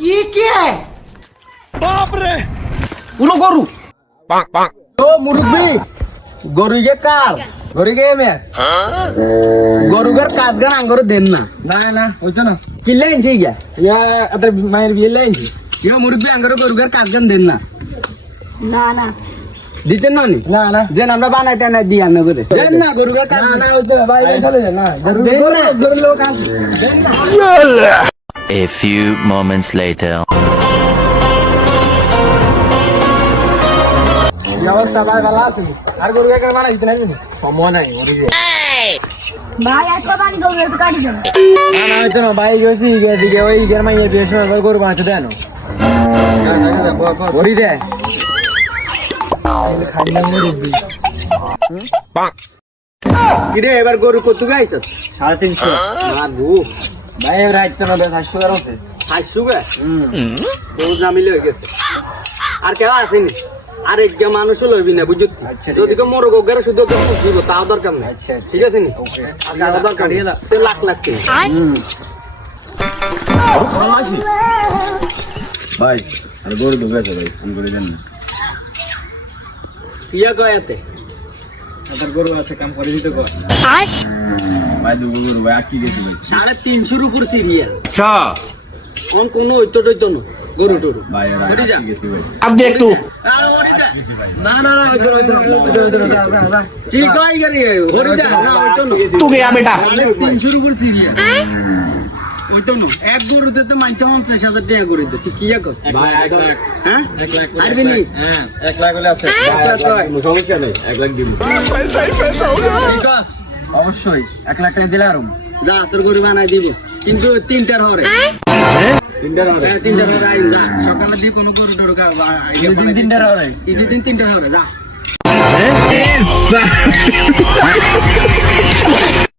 ये क्या है? बाप रे उलो गरु ও মুরব্বি গরুকে কাল গরুকে মে গরুগার কাজ গান আঙ্গর দেন না না না হইতো না কিল্লে আনছি গিয়া ইয়া আদের মায়ের বিয়ে লাইছি ইয়া মুরব্বি আঙ্গর গরুগার কাজ গান দেন না না না দিতেন না নি না না যেন আমরা বানাইতে না দিয়া না করে দেন না গরুগার কাজ না না হইতো না ভাই চলে যা না গরু দেন না। গরু লোক আছে দেন না A few moments later. এই অবস্থা ভাই ভালো আছে আর গরু একবার মারা দিতে নাই সময় নাই ওরে ভাই আজকে পানি গরু একটু কাটি দেন না না হইতো না ভাই গেছি দিকে ওই গের মাইয়ের বিয়ের সময় গরু বানাতে দেন ওরি দে খাইলাম মুরব্বি কিরে এবার গরু কত গাইছ 350 না গো ভাই এবার আইতো না 700 টাকা আছে 800 গে তো জামিলে হয়ে গেছে আর কেউ আসেনি আর এক মানুষ লইবি না বুঝত আচ্ছা, যদি কেউ মোর গোগারে শুধু কেউ পুষিব তাও দরকার নাই আচ্ছা, আচ্ছা। ঠিক আছে নি আর তাও দরকার নেই তে লাখ লাখ টাকা ভাই আর গরু ঢুকেছে ভাই ফোন করে দেন না ইয়া গয়াতে তাদের গরু আছে কাম করে দিতে কর ভাই দুগো গরু ভাই আটকে গেছে ভাই 350 উপর সিরিয়াল আচ্ছা কোন কোন হইতো টইতো না গরু টরু ভাই আর ওরি যা আটকে গেছে ভাই अब देख तू আর ওরি যা না না না হইতো না কি কই গরি ওরি যা না হইতো না तू गया बेटा 350 উপর সিরিয়াল হইতো না এক গরুতে তো মানছে 50000 টাকা করে দে তুই কি করছ ভাই 1 লাখ হ্যাঁ 1 লাখ আরবি নি হ্যাঁ 1 লাখ হলে আছে কোনো সমস্যা নেই 1 লাখ দিব ঠিক আছে অবশ্যই 1 লাখ টাকা দিলে আরম যা তোর গরু বানাই দিব কিন্তু তিনটার হরে তিনটার হবে তিনটার হরে আইন যা সকালে দিয়ে কোনো গরু টরু কা দিন তিনটার হবে তিনটার হরে যা